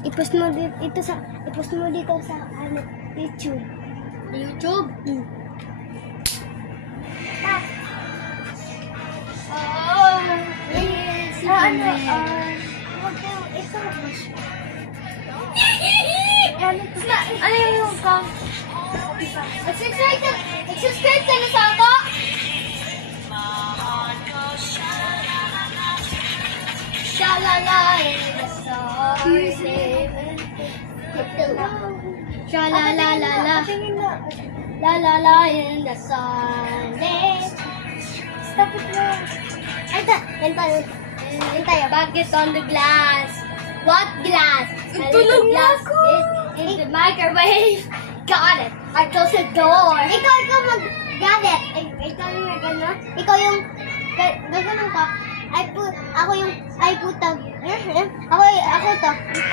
I-post mo dito sa ano, YouTube. YouTube? Ano yung kang? Subscribe ka na sa ako? Shalala in the sun. Shalala. La la la in the Sunday. Stop it na. Yan tayo. Bucket on the glass. What glass? Tulog mo Glass ako. is in the microwave. Got it. I closed the door. Ikaw mag-got it. Ikaw yung gano'n. Ikaw yung gano'n ka. Ako to.